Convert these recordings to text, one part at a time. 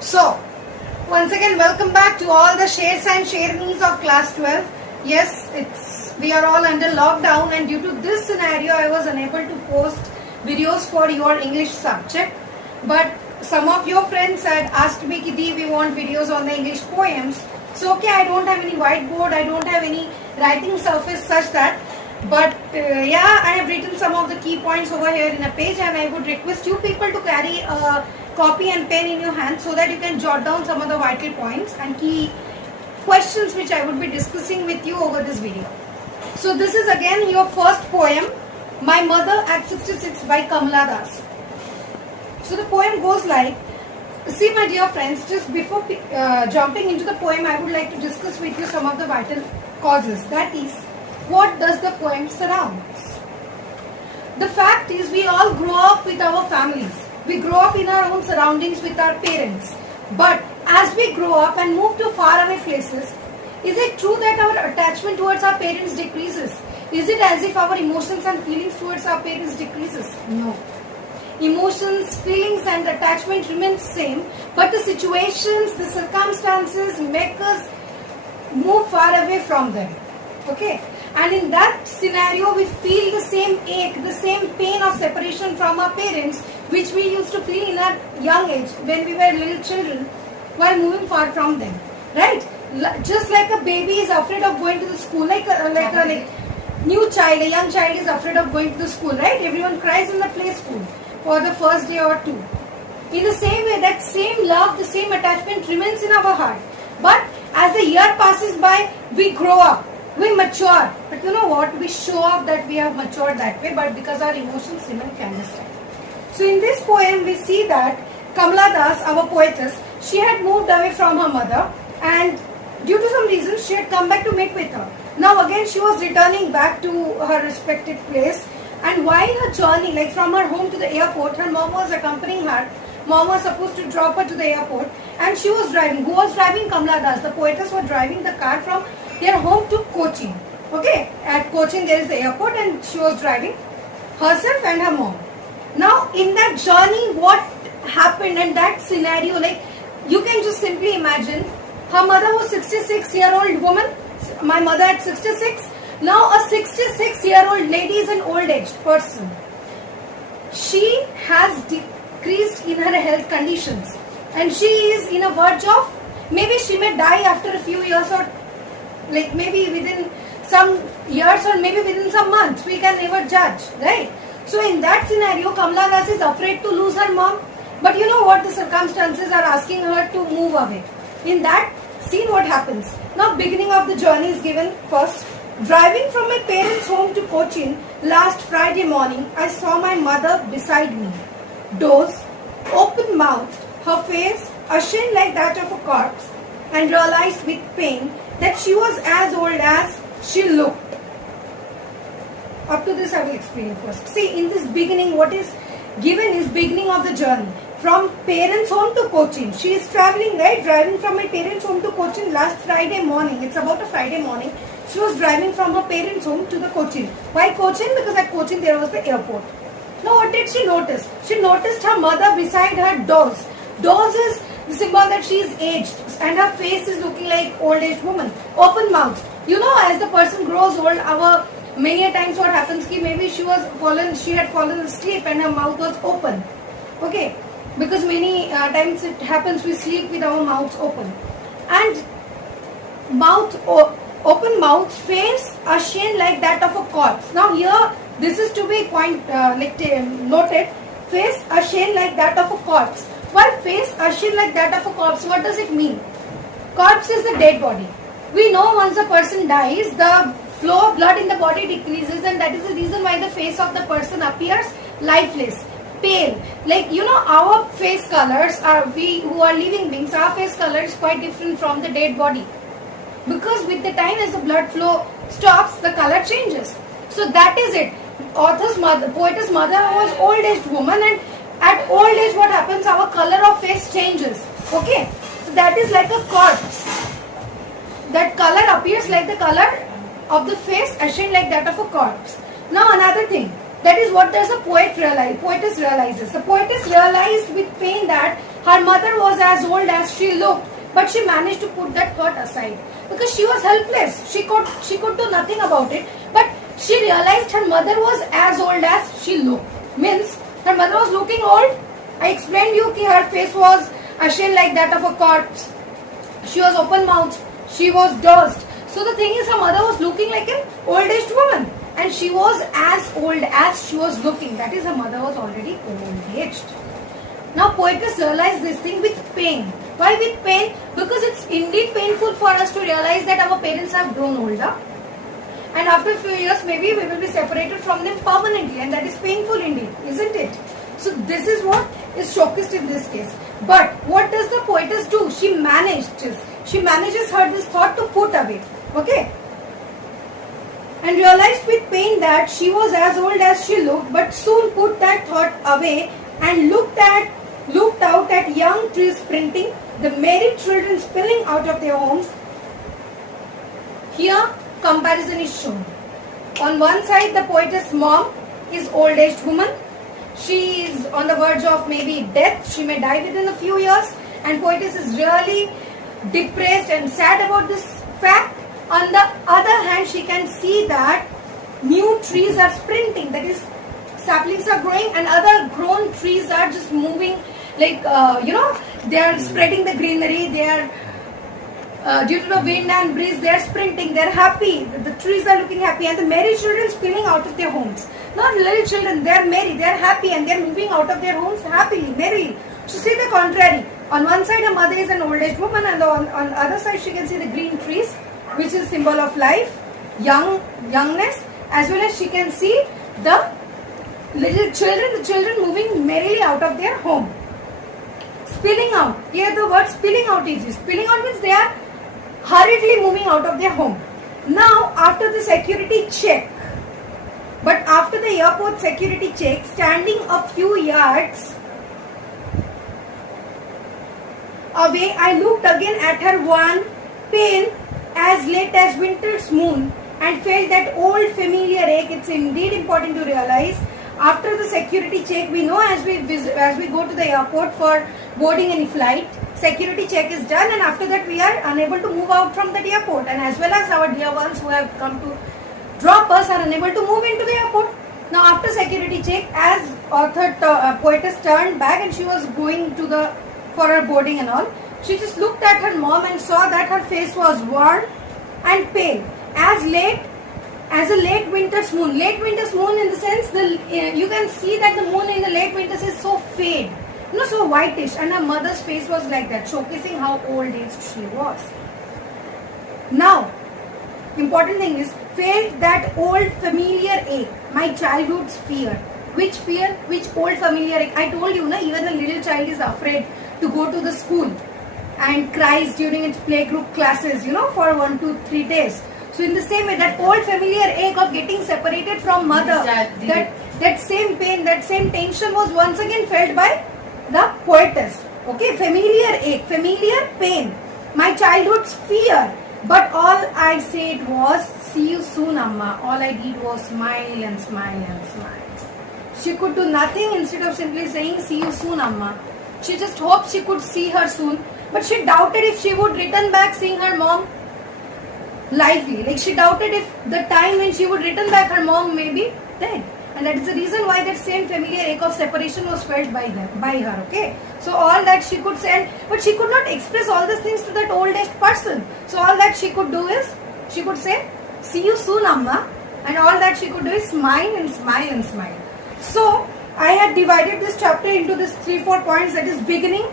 So, once again, welcome back to all the shares and sharenees of class 12. Yes, we are all under lockdown, and due to this scenario, I was unable to post videos for your English subject. But some of your friends had asked me, Kiti, we want videos on the English poems. So, okay, I don't have any whiteboard, I don't have any writing surface such that. But yeah, I have written some of the key points over here in a page, and I would request you people to carry a copy and pen in your hand so that you can jot down some of the vital points and key questions which I would be discussing with you over this video. So this is again your first poem, My Mother at 66 by Kamala Das. So the poem goes like, see my dear friends, just before jumping into the poem, I would like to discuss with you some of the vital causes. That is, what does the poem surrounds? The fact is, we all grow up with our families. We grow up in our own surroundings with our parents. But as we grow up and move to faraway places, is it true that our attachment towards our parents decreases? Is it as if our emotions and feelings towards our parents decreases? No. Emotions, feelings and attachment remain same, but the situations, the circumstances make us move far away from them. Okay? And in that scenario, we feel the same ache, the same pain of separation from our parents, which we used to feel in our young age when we were little children while moving far from them. Right? Just like a baby is afraid of going to the school, like a new child, a young child is afraid of going to the school, right? Everyone cries in the play school for the first day or two. In the same way, that same love, the same attachment remains in our heart. But as the year passes by, we grow up. We mature, but you know what? We show off that we have matured that way, but because our emotions remain clandestine. So in this poem, we see that Kamala Das, our poetess, she had moved away from her mother, and due to some reasons, she had come back to meet with her. Now again, she was returning back to her respected place, and while her journey, like from her home to the airport, her mom was accompanying her. Mom was supposed to drop her to the airport, and she was driving. Who was driving? Kamala Das. The poetess was driving the car from their home to Cochin. Okay, at Cochin there is the airport, and she was driving herself and her mom. Now in that journey, what happened in that scenario, like you can just simply imagine, her mother was 66-year-old woman, my mother at 66. Now a 66-year-old lady is an old-aged person. She has decreased in her health conditions, and she is in a verge of, maybe she may die after a few years, or like maybe within some years, or maybe within some months. We can never judge, right? So in that scenario, Kamala Das is afraid to lose her mom, but you know what, the circumstances are asking her to move away. In that scene, what happens? Now beginning of the journey is given first. Driving from my parents' home to Cochin last Friday morning, I saw my mother beside me. Dozed, open-mouthed, her face ashen like that of a corpse, and realized with pain that she was as old as she looked. Up to this I will explain first. See, in this beginning, what is given is beginning of the journey. From parents' home to Cochin. She is traveling, right? Driving from my parents' home to Cochin last Friday morning. It's about a Friday morning. She was driving from her parents' home to the Cochin. Why Cochin? Because at Cochin there was the airport. Now what did she notice? She noticed her mother beside her dozed. Dozed is the symbol that she is aged, and her face is looking like old-aged woman. Open mouth. You know, as the person grows old, many a times what happens ki maybe she had fallen asleep and her mouth was open. Okay, because many times it happens we sleep with our mouths open, and open mouth, face ashen like that of a corpse. Now here this is to be noted. Face ashen like that of a corpse. Why face ashen like that of a corpse? What does it mean? Corpse is the dead body. We know once a person dies, the flow of blood in the body decreases, and that is the reason why the face of the person appears lifeless, pale. Like, you know, our face colors are, we who are living beings, our face color is quite different from the dead body. Because with the time, as the blood flow stops, the color changes. So that is it. Poetess mother was old-aged woman, and at old age what happens? Our color of face changes. Okay. So that is like a corpse. That color appears like the color of the face, ashen like that of a corpse. Now another thing. That is what does a poetess realizes. The poetess realized with pain that her mother was as old as she looked, but she managed to put that thought aside because she was helpless. She could do nothing about it, but she realized her mother was as old as she looked. Means her mother was looking old. I explained you that her face was ashen like that of a corpse. She was open mouthed. She was dozed. So the thing is, her mother was looking like an old-aged woman, and she was as old as she was looking. That is, her mother was already old-aged. Now, poetess realized this thing with pain. Why with pain? Because it's indeed painful for us to realize that our parents have grown older, and after a few years, maybe we will be separated from them permanently, and that is painful indeed, isn't it? So this is what is showcased in this case. But what does the poetess do? She manages her this thought to put away. Okay? And realized with pain that she was as old as she looked, but soon put that thought away and looked out at young trees sprinting, the merry children spilling out of their homes. Here, comparison is shown. On one side, the poetess' mom is old-aged woman. She is on the verge of maybe death. She may die within a few years, and poetess is really depressed and sad about this fact. On the other hand, she can see that new trees are sprinting. That is, saplings are growing and other grown trees are just moving like, they are spreading the greenery. They are, due to the wind and breeze, they are sprinting. They are happy. The trees are looking happy, and the merry children spilling out of their homes. Not little children, they are merry, they are happy, and they are moving out of their homes happily, merrily. So see the contrary. On one side, her mother is an old-aged woman, and on the other side, she can see the green trees, which is symbol of life, youngness, as well as she can see the little children, the children moving merrily out of their home. Spilling out. Here the word spilling out is used. Spilling out means they are hurriedly moving out of their home. Now, after the security check, but after the airport security check, standing a few yards away, I looked again at her one pale as late as winter's moon and felt that old familiar ache. It's indeed important to realize after the security check, we know as we go to the airport for boarding any flight, security check is done, and after that we are unable to move out from the airport, and as well as our dear ones who have come to drop us are unable to move into the airport. Now after security check, as poetess turned back and she was going for her boarding and all, she just looked at her mom and saw that her face was worn and pale as a late winter's moon. Late winter's moon in the sense you can see that the moon in the late winters is so fade, so whitish, and her mother's face was like that, showcasing how old aged she was. Now, important thing is, felt that old familiar ache, my childhood's fear. Which fear? Which old familiar ache? I told you, even a little child is afraid to go to the school and cries during its playgroup classes, for 1 to 3 days. So in the same way, that old familiar ache of getting separated from mother, that same pain, that same tension was once again felt by the poetess. Okay, familiar ache, familiar pain, my childhood's fear. But all I said was, see you soon, Amma. All I did was smile and smile and smile. She could do nothing instead of simply saying, see you soon, Amma. She just hoped she could see her soon. But she doubted if she would return back seeing her mom lively. Like she doubted if the time when she would return back, her mom may be dead. And that is the reason why that same familiar ache of separation was felt by her. Okay. So all that she could say, but she could not express all these things to that old-aged person. So all that she could do is, she could say, see you soon, Amma. And all that she could do is smile and smile and smile. So I had divided this chapter into these 3-4 points. That is beginning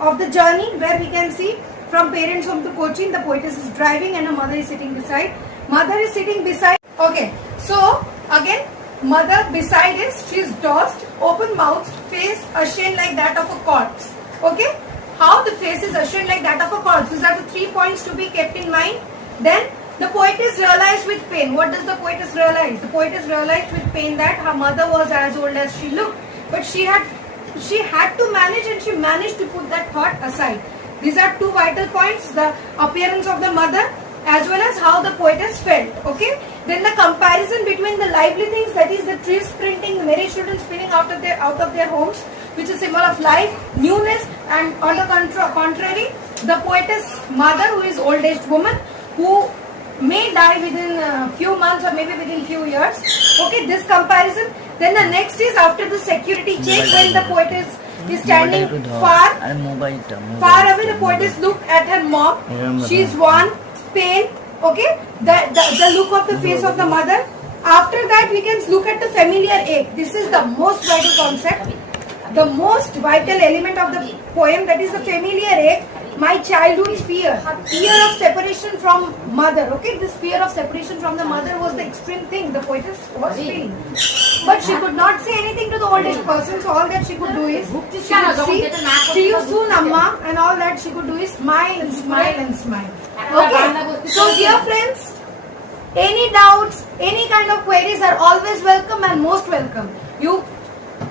of the journey, where we can see from parents' home to Cochin, the poetess is driving and her mother is sitting beside. Mother is sitting beside. Okay. So again, mother beside is, she is dozed, open-mouthed, face ashen like that of a corpse. Okay? How the face is ashen like that of a corpse. These are the 3 points to be kept in mind. Then the poetess realized with pain. What does the poetess realize? The poetess realized with pain that her mother was as old as she looked. But she had to manage, and she managed to put that thought aside. These are 2 vital points. The appearance of the mother as well as how the poetess felt. Okay? Then the comparison between the lively things, that is the trees sprinting, the merry children spinning out of their homes, which is symbol of life, newness, and on the contrary, the poetess mother, who is old aged woman, who may die within a few months or maybe within few years. Okay, this comparison. Then the next is after the security check, when the poetess is standing far away, the poetess look at her mom. She's worn, pale. Okay, the look of the face of the mother. After that, we can look at the familiar ache. This is the most vital concept, the most vital element of the poem, that is the familiar ache. My childhood's fear of separation from mother. Okay, this fear of separation from the mother was the extreme thing the poetess was feeling. But she could not say anything to the oldest person, so all that she could do is, she could see you soon, Amma, and all that she could do is smile and smile and smile. Okay, so dear friends, any doubts, any kind of queries are always welcome and most welcome. You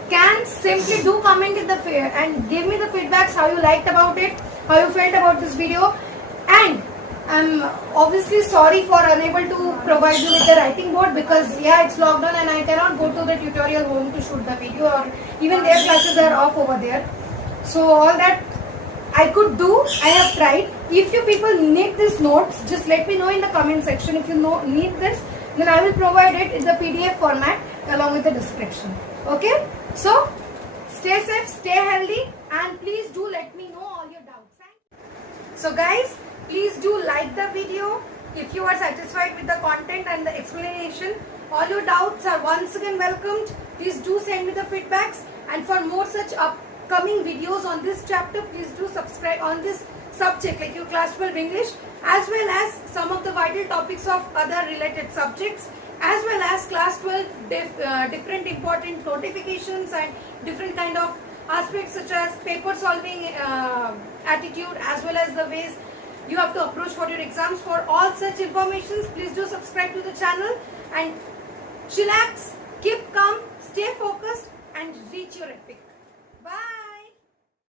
can simply do comment in the and give me the feedbacks, how you liked about it, how you felt about this video. And I'm obviously sorry for unable to provide you with the writing board, because yeah, it's lockdown and I cannot go to the tutorial home to shoot the video, or even their classes are off over there. So all that I could do, I have tried. If you people need these notes, just let me know in the comment section. If you need this, then I will provide it in the PDF format along with the description. Okay, so stay safe, stay healthy, and please do let me know all your doubts. So guys, please do like the video if you are satisfied with the content and the explanation. All your doubts are once again welcomed. Please do send me the feedbacks, and for more such upcoming videos on this chapter, please do subscribe on this subject like your class 12 English, as well as some of the vital topics of other related subjects, as well as class 12 different important notifications and different kind of aspects such as paper solving attitude, as well as the ways you have to approach for your exams. For all such informations, please do subscribe to the channel and chillax, keep calm, stay focused, and reach your epic. Bye.